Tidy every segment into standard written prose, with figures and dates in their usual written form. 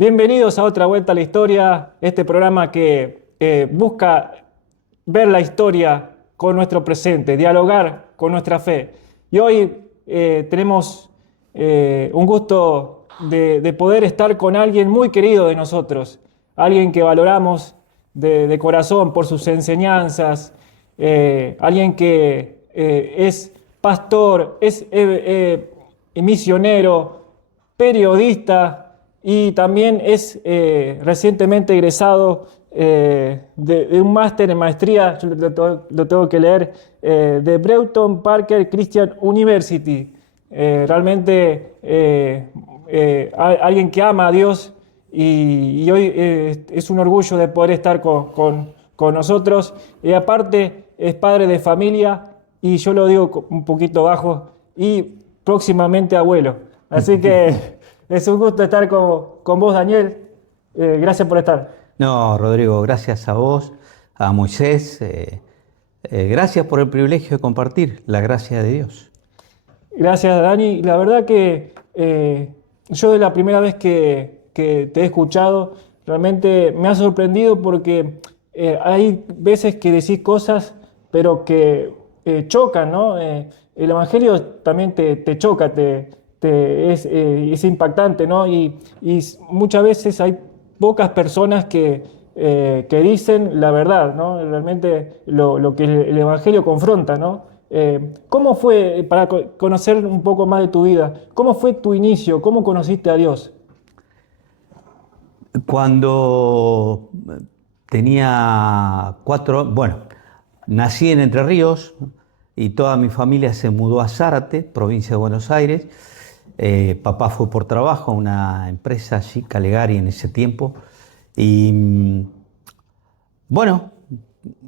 Bienvenidos a otra vuelta a la historia, este programa que busca ver la historia con nuestro presente, dialogar con nuestra fe. Y hoy tenemos un gusto de poder estar con alguien muy querido de nosotros, alguien que valoramos de corazón por sus enseñanzas, alguien que es pastor, es misionero, periodista y también es recientemente egresado de un máster en maestría, yo lo tengo que leer, de Brewton Parker Christian University. Realmente alguien que ama a Dios y hoy es un orgullo de poder estar con nosotros. Y aparte es padre de familia y yo lo digo un poquito bajo y próximamente abuelo. Así que es un gusto estar con vos, Daniel. Gracias por estar. No, Rodrigo, gracias a vos, a Moisés. Gracias por el privilegio de compartir la gracia de Dios. Gracias, Dani. La verdad que yo de la primera vez que te he escuchado, realmente me ha sorprendido porque hay veces que decís cosas, pero que chocan, ¿no? El Evangelio también te choca, es impactante, ¿no? Y muchas veces hay pocas personas que dicen la verdad, ¿no? Realmente lo que el Evangelio confronta, ¿no? ¿Cómo fue, para conocer un poco más de tu vida, cómo fue tu inicio? ¿Cómo conociste a Dios? Cuando tenía nací en Entre Ríos y toda mi familia se mudó a Zárate, provincia de Buenos Aires. Papá fue por trabajo a una empresa allí, Calegari en ese tiempo. Y bueno,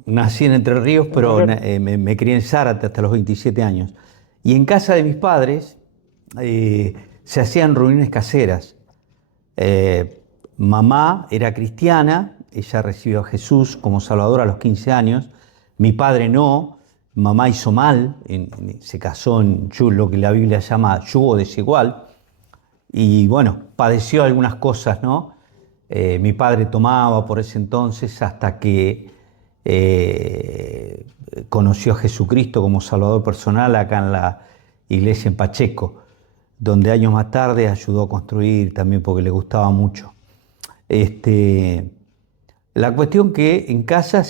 nací en Entre Ríos, pero me crié en Zárate hasta los 27 años. Y en casa de mis padres se hacían reuniones caseras. Mamá era cristiana, ella recibió a Jesús como Salvador a los 15 años. Mi padre no, mamá hizo mal, se casó en lo que la Biblia llama yugo desigual. Y bueno, padeció algunas cosas, ¿no? Mi padre tomaba por ese entonces hasta que conoció a Jesucristo como Salvador personal acá en la iglesia en Pacheco, donde años más tarde ayudó a construir también porque le gustaba mucho. La cuestión que en casa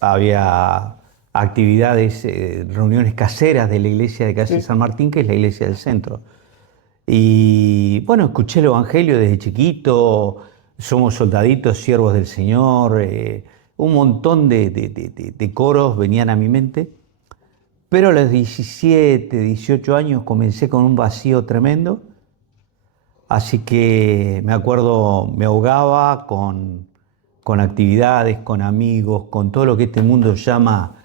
había actividades, reuniones caseras de la iglesia de Calle Sí. San Martín, que es la iglesia del centro. Y bueno, escuché el Evangelio desde chiquito, somos soldaditos, siervos del Señor, un montón de coros venían a mi mente, pero a los 17, 18 años comencé con un vacío tremendo, así que me acuerdo, me ahogaba con actividades, con amigos, con todo lo que este mundo llama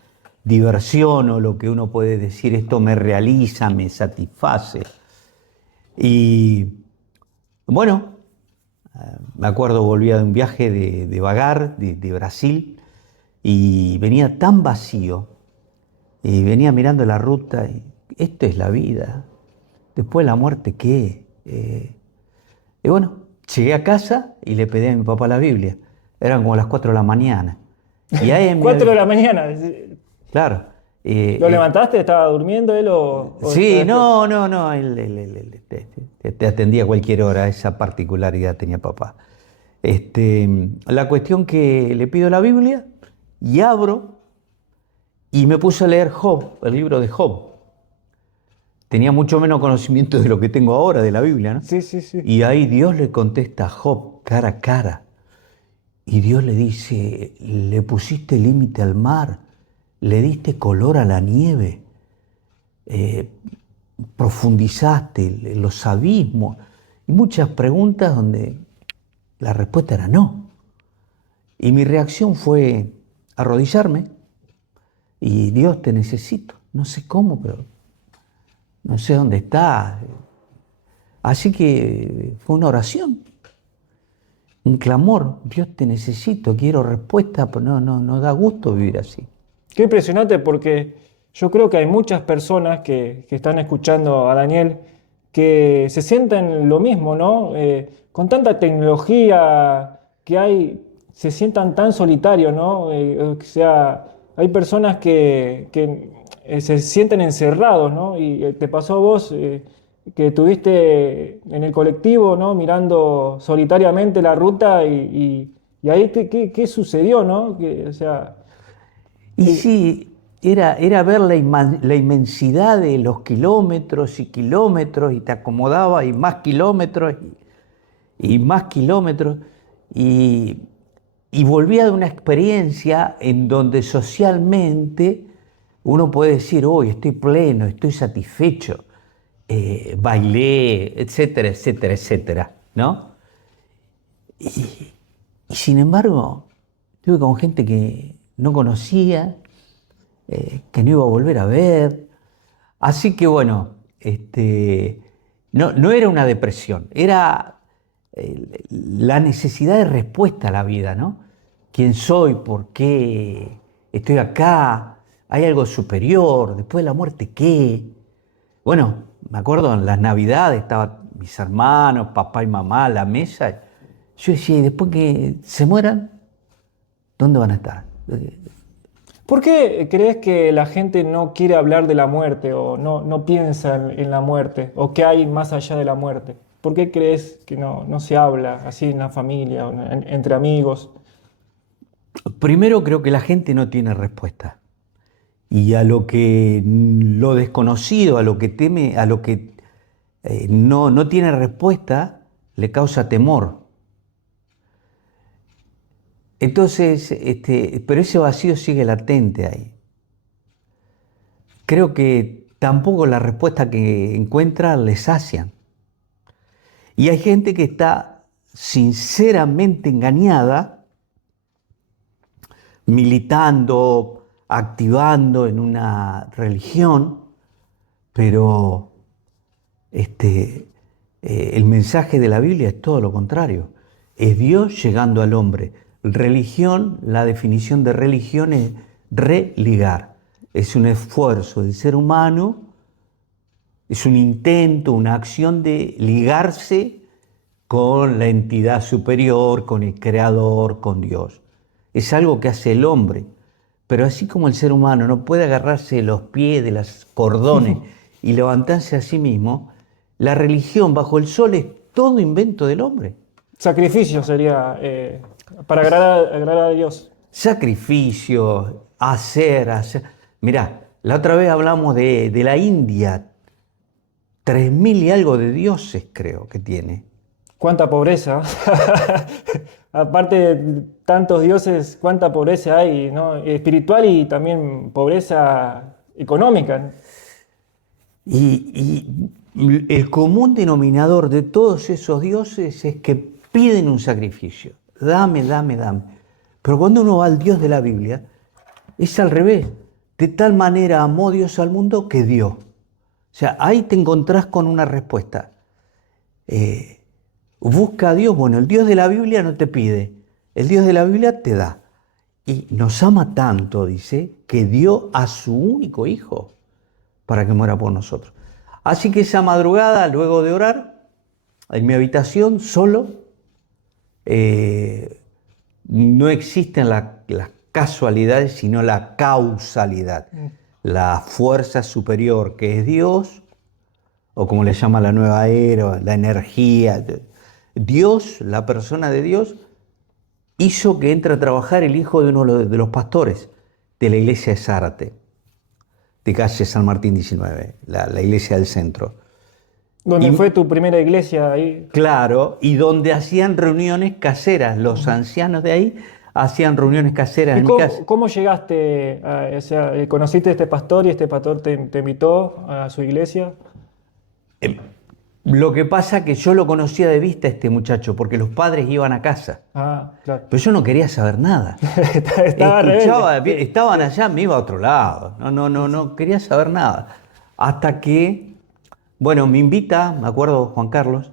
diversión o lo que uno puede decir, esto me realiza, me satisface. Y bueno, me acuerdo, volvía de un viaje de vagar, de Brasil, y venía tan vacío, y venía mirando la ruta, y esto es la vida, después de la muerte, ¿qué? Y bueno, llegué a casa y le pedí a mi papá la Biblia, eran como las 4 de la mañana, y ahí en mi... 4 de la mañana. Claro. ¿Lo levantaste? ¿Estaba durmiendo él o está Sí, despierto? no, él te atendía a cualquier hora, esa particularidad tenía papá. La cuestión que le pido la Biblia y abro y me puse a leer Job, el libro de Job. Tenía mucho menos conocimiento de lo que tengo ahora de la Biblia, ¿no? Sí, sí, sí. Y ahí Dios le contesta a Job cara a cara. Y Dios le dice, le pusiste límite al mar, le diste color a la nieve. Profundizaste los abismos y muchas preguntas donde la respuesta era no. Y mi reacción fue arrodillarme y Dios te necesito. No sé cómo, pero no sé dónde está. Así que fue una oración, un clamor. Dios te necesito, quiero respuesta, pero no da gusto vivir así. Qué impresionante porque yo creo que hay muchas personas que están escuchando a Daniel que se sienten lo mismo, ¿no? con tanta tecnología que hay, se sientan tan solitarios, ¿no? O sea, hay personas que se sienten encerrados, ¿no? Y te pasó a vos que estuviste en el colectivo, ¿no? Mirando solitariamente la ruta y ahí ¿qué sucedió, ¿no? O sea, Y eh, sí, era ver la inmensidad de los kilómetros y kilómetros y te acomodaba y más kilómetros y más kilómetros y, y volvía de una experiencia en donde socialmente uno puede decir, hoy estoy pleno, estoy satisfecho, bailé, etcétera, etcétera, etcétera, ¿no? Y sin embargo, estuve con gente que no conocía, que no iba a volver a ver. Así que bueno, no era una depresión, era la necesidad de respuesta a la vida, ¿no? ¿Quién soy? ¿Por qué estoy acá? ¿Hay algo superior? ¿Después de la muerte qué? Bueno, me acuerdo en las Navidades estaban mis hermanos, papá y mamá a la mesa. Yo decía, ¿y después que se mueran, dónde van a estar? ¿por qué crees que la gente no quiere hablar de la muerte o no piensa en la muerte o qué hay más allá de la muerte? ¿Por qué crees que no se habla así en la familia o entre amigos? Primero creo que la gente no tiene respuesta. Y a lo desconocido, a lo que teme, a lo que no tiene respuesta, le causa temor. Entonces, pero ese vacío sigue latente ahí. Creo que tampoco la respuesta que encuentra le sacian. Y hay gente que está sinceramente engañada, militando, activando en una religión, pero el mensaje de la Biblia es todo lo contrario. Es Dios llegando al hombre. Religión, la definición de religión es religar. Es un esfuerzo del ser humano, es un intento, una acción de ligarse con la entidad superior, con el Creador, con Dios. Es algo que hace el hombre. Pero así como el ser humano no puede agarrarse de los pies, de los cordones y levantarse a sí mismo, la religión bajo el sol es todo invento del hombre. Sacrificio sería para agradar a Dios. Sacrificio, hacer. Mirá, la otra vez hablamos de la India, 3000 y algo de dioses creo que tiene. Cuánta pobreza. Aparte de tantos dioses, cuánta pobreza hay, ¿no? Espiritual y también pobreza económica. Y el común denominador de todos esos dioses es que piden un sacrificio. Dame, dame, dame. Pero cuando uno va al Dios de la Biblia, es al revés. De tal manera amó Dios al mundo que dio. O sea, ahí te encontrás con una respuesta. Busca a Dios. Bueno, el Dios de la Biblia no te pide. El Dios de la Biblia te da. Y nos ama tanto, dice, que dio a su único hijo para que muera por nosotros. Así que esa madrugada, luego de orar, en mi habitación, solo, no existen las casualidades, sino la causalidad. La fuerza superior que es Dios, o como le llama la nueva era, la energía. Dios, la persona de Dios, hizo que entre a trabajar el hijo de uno de los pastores de la iglesia de Zárate, de calle San Martín 19, la iglesia del centro. ¿Dónde Y, fue tu primera iglesia ahí? claro, y donde hacían reuniones caseras, los ancianos de ahí hacían reuniones caseras ¿Y en mi casa. cómo llegaste o sea, conociste a este pastor y este pastor te invitó a su iglesia? Eh, Lo que pasa es que yo lo conocía de vista a este muchacho, porque los padres iban a casa, Ah, claro. pero yo no quería saber nada. Estaba Escuchaba, rebelde. estaban allá, me iba a otro lado. No quería saber nada. Hasta que, bueno, me invita, me acuerdo Juan Carlos,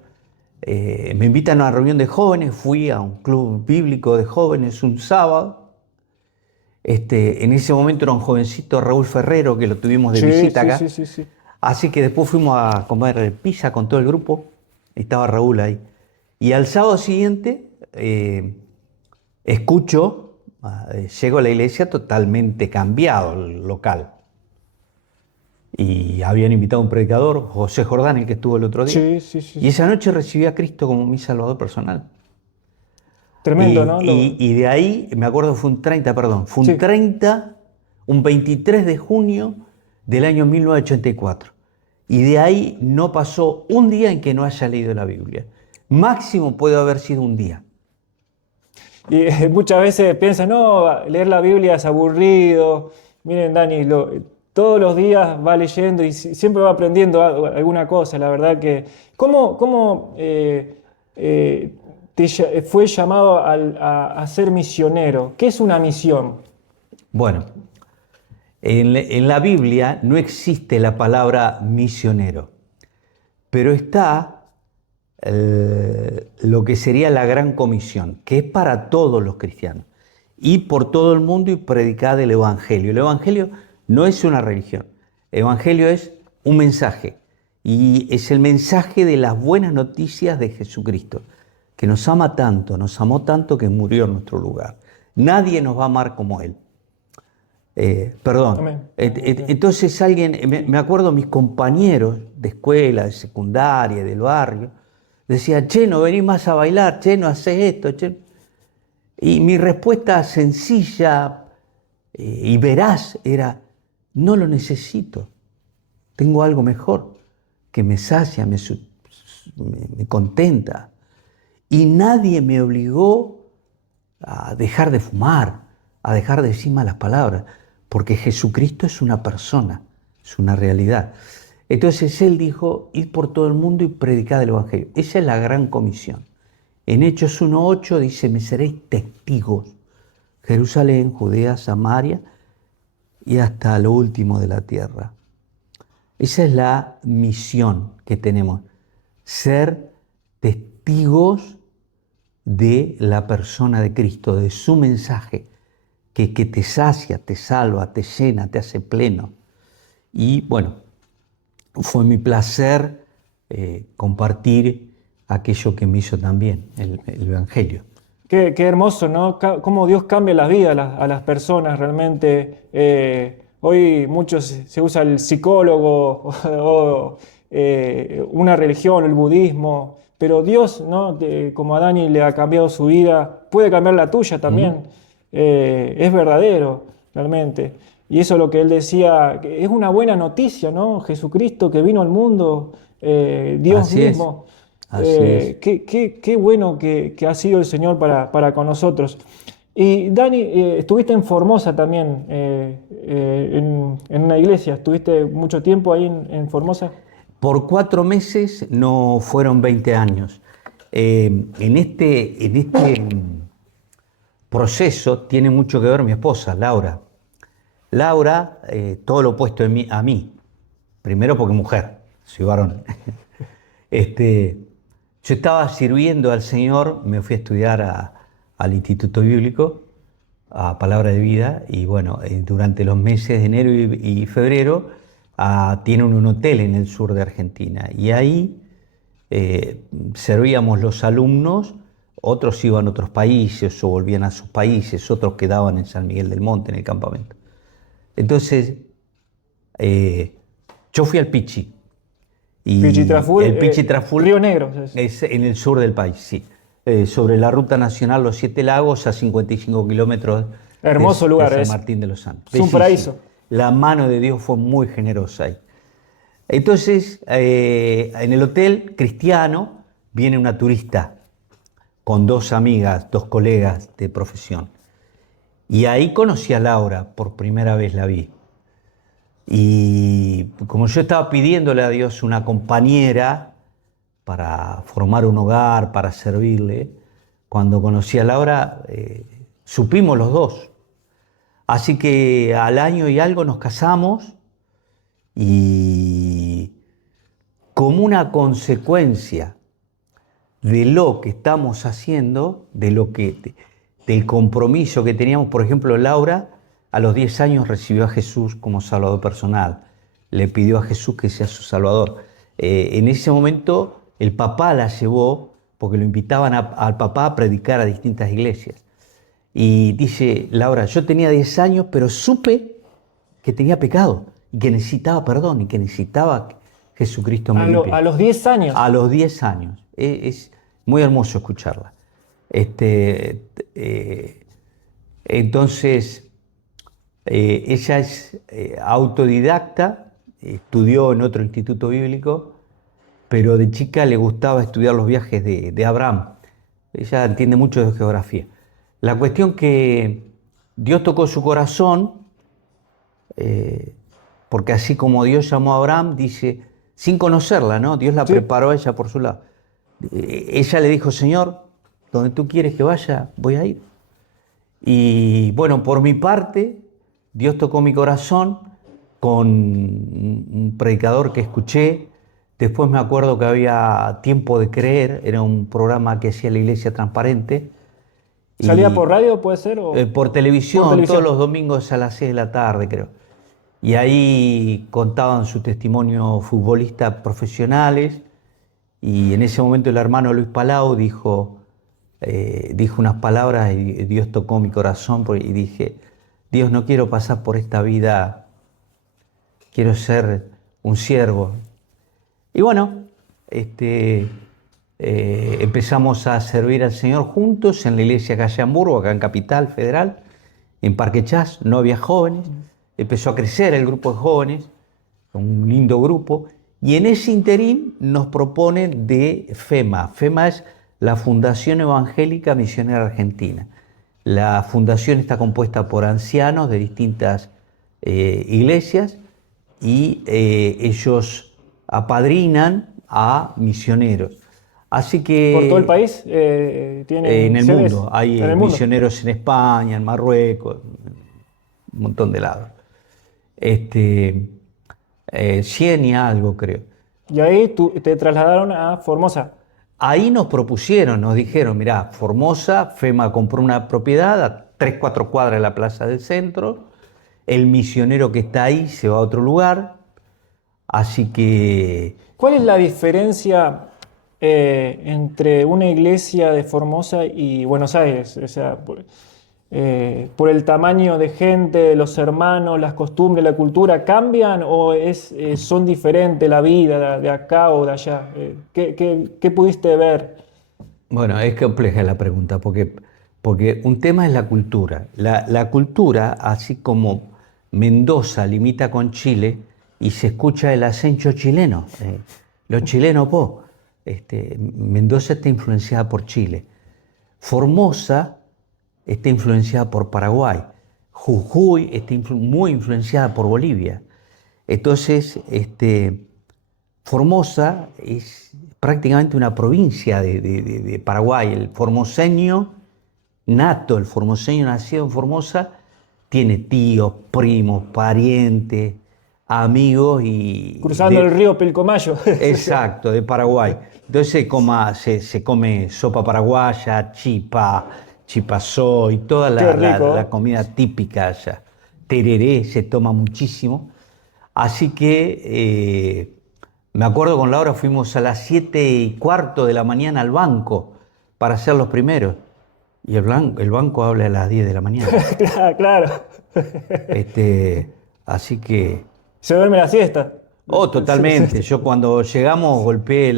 me invitan a una reunión de jóvenes, fui a un club bíblico de jóvenes un sábado. En ese momento era un jovencito Raúl Ferrero, que lo tuvimos de Sí, visita sí, acá. sí, sí, sí. Así que después fuimos a comer pizza con todo el grupo. Y estaba Raúl ahí. Y al sábado siguiente escucho, llego a la iglesia totalmente cambiado el local. Y habían invitado a un predicador, José Jordán, el que estuvo el otro día. Sí, sí, sí. Y esa noche recibí a Cristo como mi Salvador personal. Tremendo, ¿no? Y de ahí, me acuerdo, fue un 30, perdón, fue un Sí. 30, un 23 de junio del año 1984. Y de ahí no pasó un día en que no haya leído la Biblia. Máximo puede haber sido un día. Y muchas veces piensan, no, leer la Biblia es aburrido. Miren, Dani, todos los días va leyendo y siempre va aprendiendo alguna cosa. La verdad que, ¿cómo fue llamado a ser misionero? ¿Qué es una misión? Bueno, en la Biblia no existe la palabra misionero, pero está lo que sería la gran comisión, que es para todos los cristianos. Ir por todo el mundo y predicar el Evangelio. El Evangelio no es una religión, el Evangelio es un mensaje, y es el mensaje de las buenas noticias de Jesucristo, que nos ama tanto, nos amó tanto que murió en nuestro lugar. Nadie nos va a amar como Él. Perdón. Amén. Entonces me acuerdo mis compañeros de escuela, de secundaria, del barrio, decían, che, no venís más a bailar, che, no haces esto, che. Y mi respuesta sencilla y veraz era, no lo necesito, tengo algo mejor que me sacia, me contenta. Y nadie me obligó a dejar de fumar, a dejar de decir malas palabras, porque Jesucristo es una persona, es una realidad. Entonces Él dijo, id por todo el mundo y predicad el Evangelio. Esa es la gran comisión. En Hechos 1:8 dice, me seréis testigos, Jerusalén, Judea, Samaria y hasta lo último de la tierra. Esa es la misión que tenemos, ser testigos de la persona de Cristo, de su mensaje, que te sacia, te salva, te llena, te hace pleno. Y bueno, fue mi placer compartir aquello que me hizo también, el Evangelio. Qué hermoso, ¿no? Cómo Dios cambia las vidas a las personas realmente. Hoy muchos se usa el psicólogo o una religión, el budismo, pero Dios, ¿no? Como a Dani le ha cambiado su vida, puede cambiar la tuya también. Es verdadero, realmente. Y eso es lo que él decía, que es una buena noticia, ¿no? Jesucristo que vino al mundo, Dios Así mismo. Así es. Qué bueno que ha sido el Señor para con nosotros. Y Dani, estuviste en Formosa también, en una iglesia. ¿Estuviste mucho tiempo ahí en Formosa? Por 4 meses no fueron 20 años. En este proceso tiene mucho que ver mi esposa, Laura. Laura, todo lo opuesto a mí. Primero porque mujer, soy varón. Yo estaba sirviendo al Señor, me fui a estudiar al Instituto Bíblico, a Palabra de Vida, y bueno, durante los meses de enero y febrero tienen un hotel en el sur de Argentina, y ahí servíamos los alumnos, otros iban a otros países o volvían a sus países, otros quedaban en San Miguel del Monte, en el campamento. Entonces, yo fui al Pichi. Y Pichi Traful, el Pichi Traful Río Negro. es en el sur del país, sí. Sobre la ruta nacional Los Siete Lagos, a 55 kilómetros Hermoso lugar, de San Martín de los Andes. Es un paraíso. La mano de Dios fue muy generosa ahí. Entonces, en el hotel cristiano viene una turista con 2 amigas, 2 colegas de profesión. Y ahí conocí a Laura, por primera vez la vi. Y como yo estaba pidiéndole a Dios una compañera para formar un hogar, para servirle, cuando conocí a Laura, supimos los 2. Así que al año y algo nos casamos, y como una consecuencia de lo que estamos haciendo, del compromiso que teníamos, por ejemplo, Laura, a los 10 años recibió a Jesús como Salvador personal. Le pidió a Jesús que sea su Salvador. En ese momento el papá la llevó porque lo invitaban al papá a predicar a distintas iglesias. Y dice Laura, yo tenía 10 años, pero supe que tenía pecado y que necesitaba perdón y que necesitaba que Jesucristo me limpie. A los 10 años. A los 10 años. Es muy hermoso escucharla. Entonces, ella es autodidacta, estudió en otro instituto bíblico, pero de chica le gustaba estudiar los viajes de Abraham. Ella entiende mucho de geografía. La cuestión que Dios tocó su corazón, porque así como Dios llamó a Abraham, dice, sin conocerla, ¿no? Dios la preparó a ella por su lado. Ella le dijo, Señor, donde tú quieres que vaya, voy a ir. Y bueno, por mi parte, Dios tocó mi corazón con un predicador que escuché. Después me acuerdo que había Tiempo de Creer, era un programa que hacía la Iglesia Transparente. ¿Salía por radio, puede ser? O... por televisión, todos los domingos a las 6 de la tarde, creo. Y ahí contaban su testimonio futbolistas profesionales. Y en ese momento el hermano Luis Palau dijo unas palabras y Dios tocó mi corazón y dije, Dios, no quiero pasar por esta vida, quiero ser un siervo. Y bueno, empezamos a servir al Señor juntos en la iglesia calle Hamburgo, acá en Capital Federal, en Parque Chas, no había jóvenes, empezó a crecer el grupo de jóvenes, un lindo grupo, y en ese interín nos proponen de FEMA. FEMA es la Fundación Evangélica Misionera Argentina. La fundación está compuesta por ancianos de distintas iglesias y ellos apadrinan a misioneros. Así que... ¿Por todo el país? ¿Tienen en el sedes? mundo. Hay misioneros en España, en Marruecos, un montón de lados. 100 y algo, creo. Y ahí te trasladaron a Formosa. Ahí nos propusieron, nos dijeron, mirá, Formosa, FEMA compró una propiedad a 3-4 cuadras de la plaza del centro, el misionero que está ahí se va a otro lugar, así que... ¿Cuál es la diferencia entre una iglesia de Formosa y Buenos Aires? O sea, por el tamaño de gente, de los hermanos, las costumbres, la cultura, ¿cambian o son diferentes la vida de acá o de allá? ¿Qué pudiste ver? Bueno, es compleja la pregunta, porque un tema es la cultura. La cultura, así como Mendoza limita con Chile y se escucha el acento chileno, los chilenos, Mendoza está influenciada por Chile. Formosa está influenciada por Paraguay. Jujuy está muy influenciada por Bolivia. Entonces, Formosa es prácticamente una provincia de Paraguay. El formoseño nato, el formoseño nacido en Formosa, tiene tíos, primos, parientes, amigos y... Cruzando el río Pilcomayo. Exacto, de Paraguay. Entonces se come sopa paraguaya, chipazó y toda la comida típica allá. Tereré se toma muchísimo. Así que me acuerdo con Laura fuimos a las 7:15 de la mañana al banco para ser los primeros. Y el banco habla a las 10 de la mañana. Claro. Así que... ¿Se duerme la siesta? Oh, totalmente. Yo cuando llegamos golpeé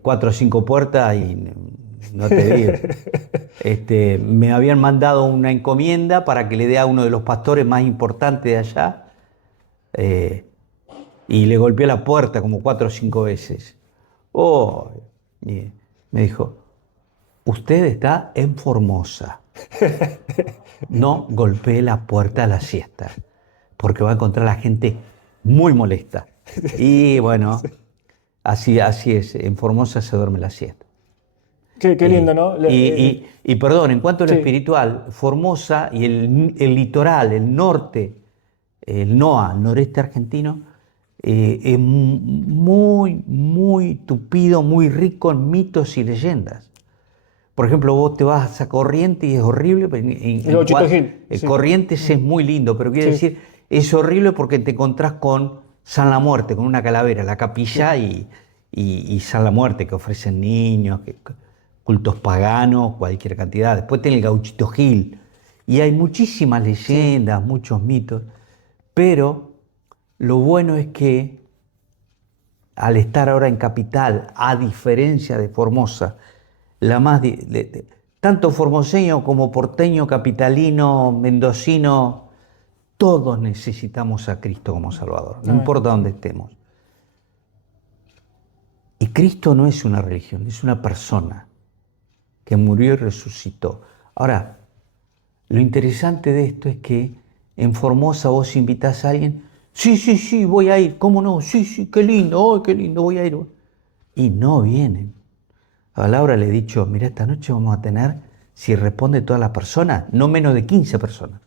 4 o 5 puertas y no te digo. Me habían mandado una encomienda para que le dé a uno de los pastores más importantes de allá y le golpeé la puerta como 4 o 5 veces. Oh, y me dijo, usted está en Formosa. No golpee la puerta a la siesta, porque va a encontrar a la gente muy molesta. Y bueno, así es, en Formosa se duerme la siesta. Qué lindo, ¿no? Y perdón, en cuanto a lo espiritual, Formosa y el litoral, el norte, el NOA, noreste argentino, es muy, muy tupido, muy rico en mitos y leyendas. Por ejemplo, vos te vas a Corrientes y es horrible, pero Corrientes es muy lindo, pero quiere decir, es horrible porque te encontrás con San La Muerte, con una calavera, la capilla, y y San la Muerte, que ofrecen niños, cultos paganos, cualquier cantidad. Después tiene el Gauchito Gil, y hay muchísimas leyendas, muchos mitos, pero lo bueno es que al estar ahora en Capital, a diferencia de Formosa, tanto formoseño como porteño, capitalino, mendocino, todos necesitamos a Cristo como Salvador, no importa dónde estemos. Y Cristo no es una religión, es una persona que murió y resucitó. Ahora, lo interesante de esto es que en Formosa vos invitás a alguien, sí, voy a ir, ¿cómo no? Sí, qué lindo, voy a ir. Y no vienen. A Laura le he dicho, mira, esta noche vamos a tener, si responde todas las personas, no menos de 15 personas.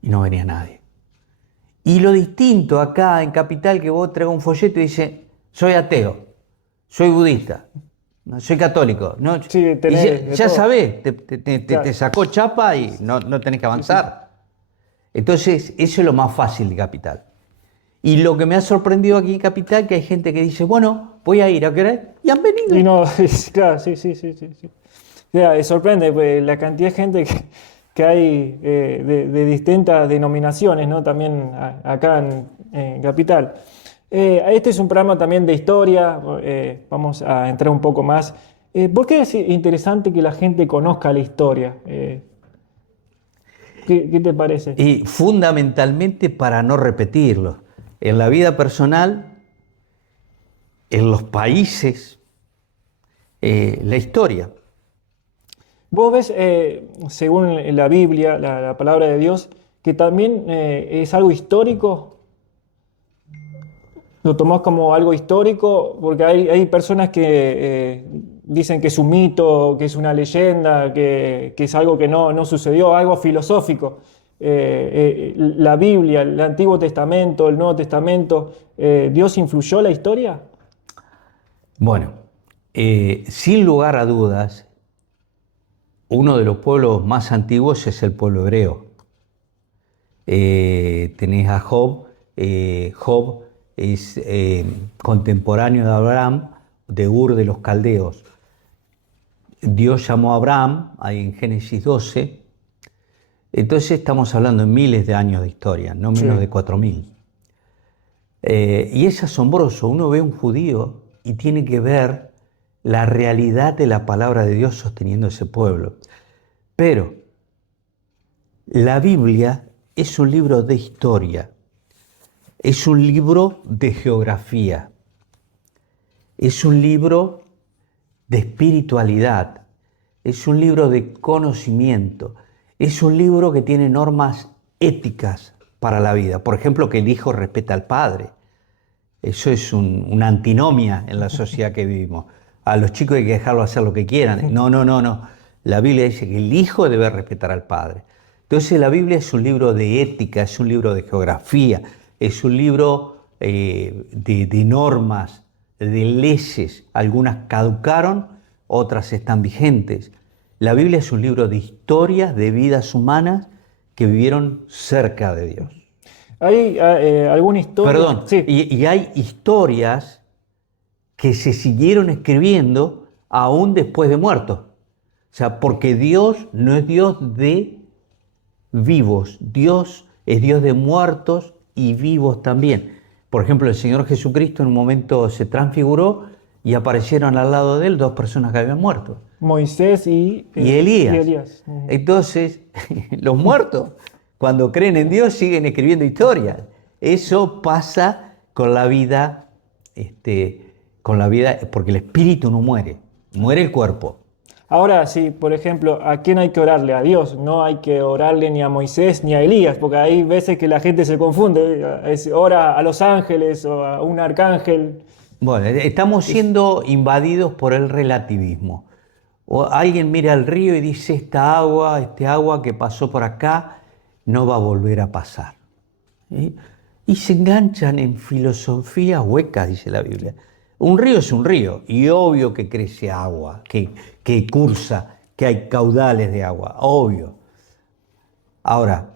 Y no venía nadie. Y lo distinto acá en Capital, que vos traes un folleto y dice, soy ateo, soy budista, no, soy católico. No, Sí, y ya sabés, Claro. te sacó chapa y no tenés que avanzar. Entonces, eso es lo más fácil de Capital. Y lo que me ha sorprendido aquí en Capital, que hay gente que dice, bueno, voy a ir, ¿a qué hora es? Y han venido. Y no, claro, sí. Ya, sorprende pues, la cantidad de gente que hay de distintas denominaciones, ¿no? También acá en Capital. Este es un programa también de historia, vamos a entrar un poco más. ¿Por qué es interesante que la gente conozca la historia? ¿Qué te parece? Y fundamentalmente para no repetirlo. En la vida personal, en los países, la historia. Vos ves, según la Biblia, la palabra de Dios, que también es algo histórico. ¿Lo tomás como algo histórico? Porque hay personas que dicen que es un mito, que es una leyenda, que es algo que no sucedió, algo filosófico. La Biblia, el Antiguo Testamento, el Nuevo Testamento, ¿Dios influyó la historia? Bueno, sin lugar a dudas, uno de los pueblos más antiguos es el pueblo hebreo. Tenés a Job. Job es contemporáneo de Abraham, de Ur de los Caldeos. Dios llamó a Abraham, ahí en Génesis 12. Entonces estamos hablando de miles de años de historia, no menos de 4000. Y es asombroso, uno ve a un judío y tiene que ver la realidad de la palabra de Dios sosteniendo ese pueblo. Pero la Biblia es un libro de historia, es un libro de geografía, es un libro de espiritualidad, es un libro de conocimiento, es un libro que tiene normas éticas para la vida. Por ejemplo, que el hijo respeta al padre. Eso es una antinomia en la sociedad que vivimos. A los chicos hay que dejarlo hacer lo que quieran. No. La Biblia dice que el hijo debe respetar al padre. Entonces la Biblia es un libro de ética, es un libro de geografía, es un libro de normas, de leyes. Algunas caducaron, otras están vigentes. La Biblia es un libro de historias de vidas humanas que vivieron cerca de Dios. ¿Hay alguna historia? Perdón, Sí. y hay historias que se siguieron escribiendo aún después de muertos. O sea, porque Dios no es Dios de vivos, Dios es Dios de muertos y vivos también. Por ejemplo, el Señor Jesucristo en un momento se transfiguró y aparecieron al lado de él dos personas que habían muerto. Moisés y Elías. Ujú. Entonces, los muertos, cuando creen en Dios, siguen escribiendo historias. Eso pasa con la vida, porque el espíritu no muere, muere el cuerpo. Ahora, sí, por ejemplo, ¿a quién hay que orarle? A Dios. No hay que orarle ni a Moisés ni a Elías, porque hay veces que la gente se confunde. Ora a los ángeles o a un arcángel. Bueno, estamos siendo invadidos por el relativismo. O alguien mira el río y dice, este agua que pasó por acá no va a volver a pasar. ¿Sí? Y se enganchan en filosofías huecas, dice la Biblia. Un río es un río, y obvio que crece agua, que cursa, que hay caudales de agua, obvio. Ahora,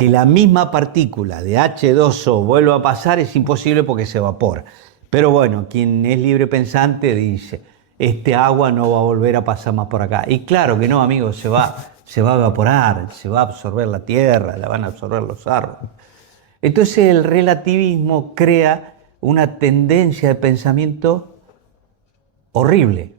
que la misma partícula de H2O vuelva a pasar es imposible porque se evapora. Pero bueno, quien es libre pensante dice, este agua no va a volver a pasar más por acá. Y claro que no, amigos, se va a evaporar, se va a absorber la tierra, la van a absorber los árboles. Entonces el relativismo crea una tendencia de pensamiento horrible.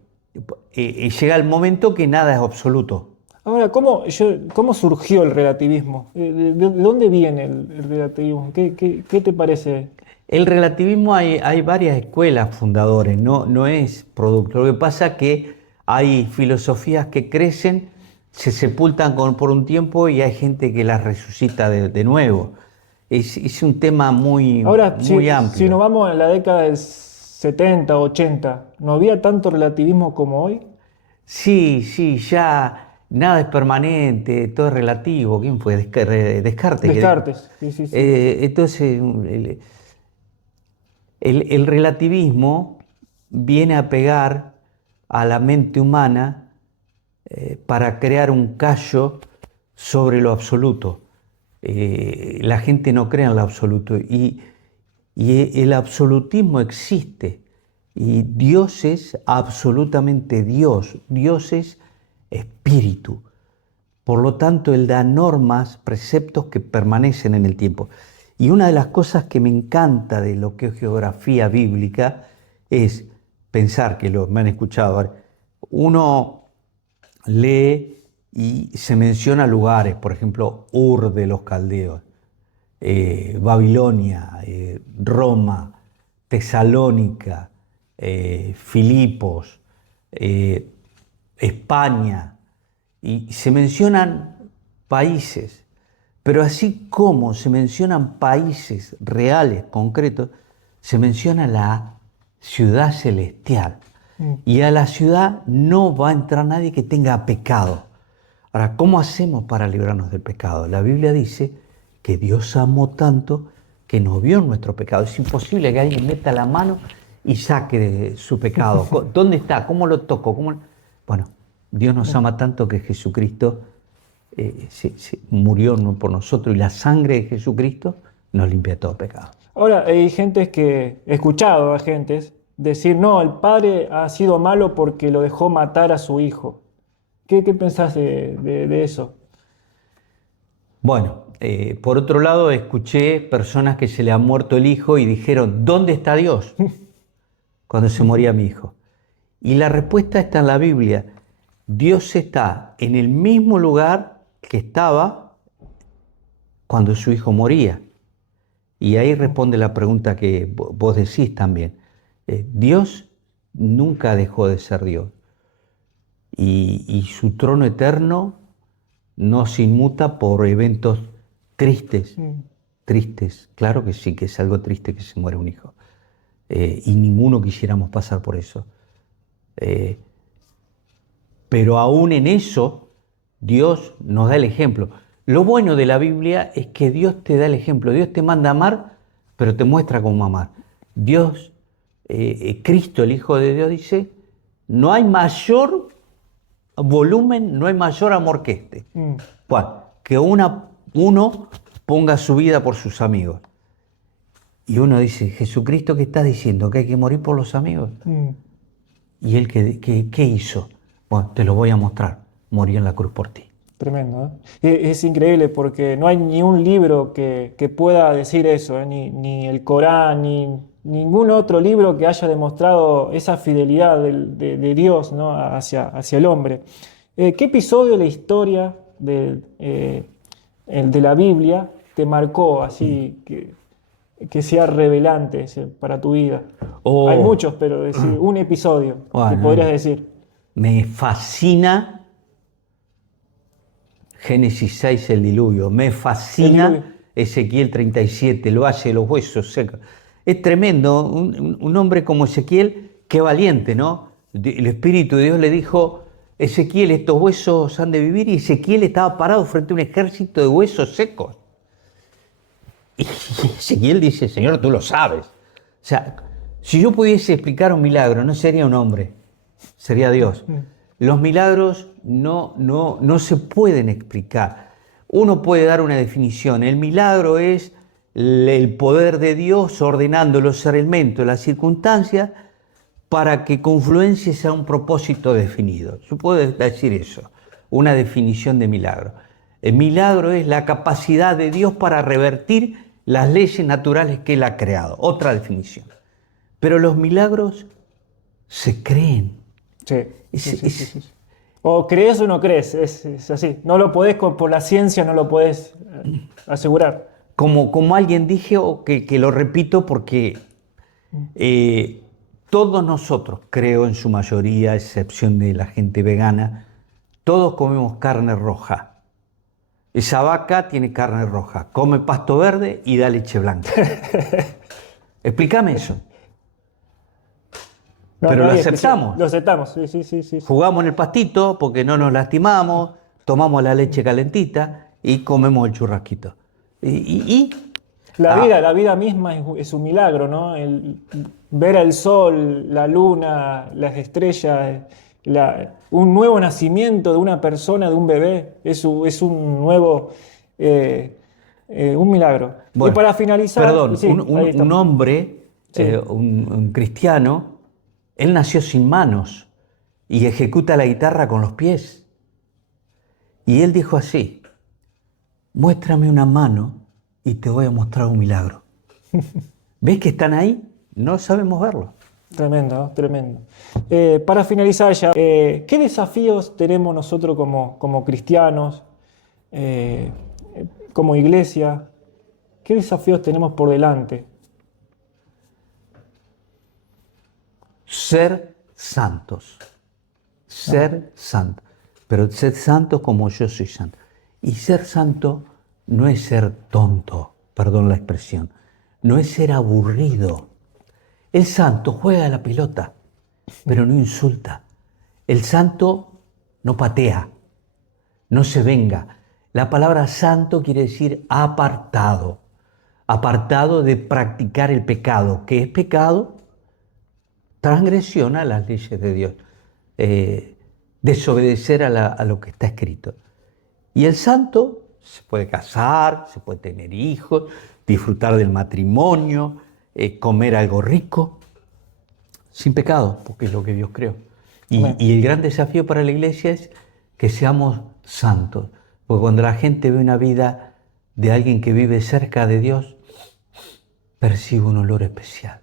Y llega el momento que nada es absoluto. Ahora, ¿cómo surgió el relativismo? ¿De dónde viene el relativismo? ¿Qué te parece? El relativismo hay varias escuelas fundadoras, no es producto. Lo que pasa es que hay filosofías que crecen, se sepultan por un tiempo y hay gente que las resucita de nuevo. Es un tema muy Ahora, amplio. si nos vamos a la década del 70, 80, ¿no había tanto relativismo como hoy? Sí, ya nada es permanente, todo es relativo. ¿Quién fue? Descartes. Descartes, sí. Entonces, el relativismo viene a pegar a la mente humana para crear un callo sobre lo absoluto. La gente no cree en lo absoluto y el absolutismo existe y Dios es absolutamente Dios, Dios es espíritu. Por lo tanto, Él da normas, preceptos que permanecen en el tiempo. Y una de las cosas que me encanta de lo que es geografía bíblica es pensar, que me han escuchado, uno lee y se menciona lugares, por ejemplo, Ur de los Caldeos, Babilonia, Roma, Tesalónica, Filipos, España, y se mencionan países, pero así como se mencionan países reales, concretos, se menciona la ciudad celestial. Y a la ciudad no va a entrar nadie que tenga pecado. Ahora, ¿cómo hacemos para librarnos del pecado? La Biblia dice que Dios amó tanto que nos vio en nuestro pecado. Es imposible que alguien meta la mano y saque de su pecado. ¿Dónde está? ¿Cómo lo toco? Bueno, Dios nos ama tanto que Jesucristo murió por nosotros y la sangre de Jesucristo nos limpia todo pecado. Ahora, hay gentes he escuchado a gentes decir, no, el padre ha sido malo porque lo dejó matar a su hijo. ¿Qué pensás de eso? Bueno, por otro lado, escuché personas que se le ha muerto el hijo y dijeron, ¿dónde está Dios? Cuando se moría mi hijo. Y la respuesta está en la Biblia. Dios está en el mismo lugar que estaba cuando su hijo moría. Y ahí responde la pregunta que vos decís también. Dios nunca dejó de ser Dios. Y su trono eterno no se inmuta por eventos tristes. Tristes, claro que sí, que es algo triste que se muere un hijo. Y ninguno quisiéramos pasar por eso. Pero aún en eso, Dios nos da el ejemplo. Lo bueno de la Biblia es que Dios te da el ejemplo. Dios te manda a amar, pero te muestra cómo amar. Dios, Cristo, el Hijo de Dios, dice, no hay mayor volumen, no hay mayor amor que este. Bueno, que uno ponga su vida por sus amigos. Y uno dice, Jesucristo, ¿qué estás diciendo? ¿Que hay que morir por los amigos? ¿Y él qué hizo? Bueno, te lo voy a mostrar. Morí en la cruz por ti. Tremendo, ¿eh? Es increíble porque no hay ni un libro que pueda decir eso, ¿eh? Ni el Corán, ni ningún otro libro que haya demostrado esa fidelidad de Dios, ¿no? hacia el hombre. ¿Qué episodio de la historia el de la Biblia te marcó así que sea revelante para tu vida? Hay muchos, pero decir un episodio que podrías decir. Me fascina Génesis 6, el diluvio. Me fascina Ezequiel 37, el valle de los huesos secos. Es tremendo, un hombre como Ezequiel, qué valiente, ¿no? El Espíritu de Dios le dijo, Ezequiel, estos huesos han de vivir, y Ezequiel estaba parado frente a un ejército de huesos secos. Y Ezequiel dice, Señor, tú lo sabes. O sea, si yo pudiese explicar un milagro, no sería un hombre, sería Dios. Los milagros no se pueden explicar. uno puede dar una definición. El milagro es el poder de Dios ordenando los elementos, las circunstancias, para que confluencias a un propósito definido. Yo puedo decir eso, una definición de milagro. El milagro es la capacidad de Dios para revertir las leyes naturales que Él ha creado. Otra definición. Pero los milagros se creen. Sí, sí. O crees o no crees, es así. No lo podés, por la ciencia no lo podés asegurar. Como alguien dijo, que lo repito porque todos nosotros, creo en su mayoría, a excepción de la gente vegana, todos comemos carne roja. Esa vaca tiene carne roja, come pasto verde y da leche blanca. Explícame eso. No, pero no lo aceptamos. Lo aceptamos, sí. Jugamos en el pastito porque no nos lastimamos, tomamos la leche calentita y comemos el churrasquito. La vida misma es un milagro, ¿no? Ver el sol, la luna, las estrellas, un nuevo nacimiento de una persona, de un bebé, es un nuevo, un milagro. Bueno, y para finalizar... Perdón, sí, un hombre, sí. un cristiano, él nació sin manos y ejecuta la guitarra con los pies. Y él dijo así: muéstrame una mano y te voy a mostrar un milagro. ¿Ves que están ahí? No sabemos verlo. Tremendo, tremendo. Para finalizar ya, ¿qué desafíos tenemos nosotros como cristianos, como iglesia? ¿Qué desafíos tenemos por delante? Ser santos. Ser santos. Pero ser santos como yo soy santo. Y ser santo no es ser tonto, perdón la expresión, no es ser aburrido. El santo juega a la pelota, pero no insulta. El santo no patea, no se venga. La palabra santo quiere decir apartado, apartado de practicar el pecado. ¿Qué es pecado? Transgresión a las leyes de Dios, desobedecer a lo que está escrito. Y el santo se puede casar, se puede tener hijos, disfrutar del matrimonio, comer algo rico, sin pecado, porque es lo que Dios creó. Y el gran desafío para la iglesia es que seamos santos, porque cuando la gente ve una vida de alguien que vive cerca de Dios, percibe un olor especial.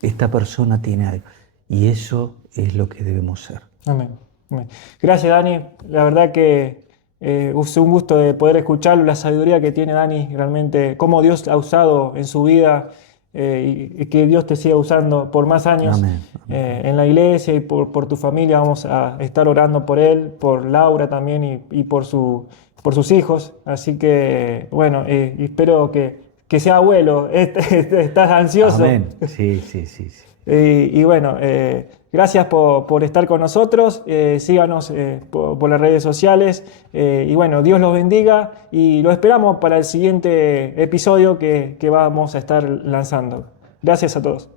Esta persona tiene algo, y eso es lo que debemos ser. Amén. Amén. Gracias, Dani. La verdad que es un gusto de poder escucharlo, la sabiduría que tiene Dani, realmente, cómo Dios ha usado en su vida y que Dios te siga usando por más años. Amén. En la iglesia y por tu familia. Vamos a estar orando por él, por Laura también y por sus hijos. Así que, bueno, espero que sea abuelo. Estás ansioso. Amén. Sí. Y bueno, gracias por estar con nosotros. Síganos por las redes sociales. Y bueno, Dios los bendiga y lo esperamos para el siguiente episodio que vamos a estar lanzando. Gracias a todos.